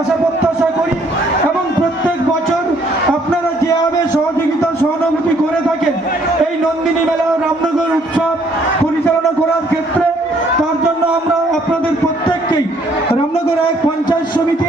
আশা প্রত্যাশা করি এবং প্রত্যেক বছর আপনারা যেভাবে সহযোগিতা সহানুভূতি করে থাকেন এই নন্দিনী মেলা রামনগর উৎসব পরিচালনা করার ক্ষেত্রে, তার জন্য আমরা আপনাদের প্রত্যেককেই রামনগর 1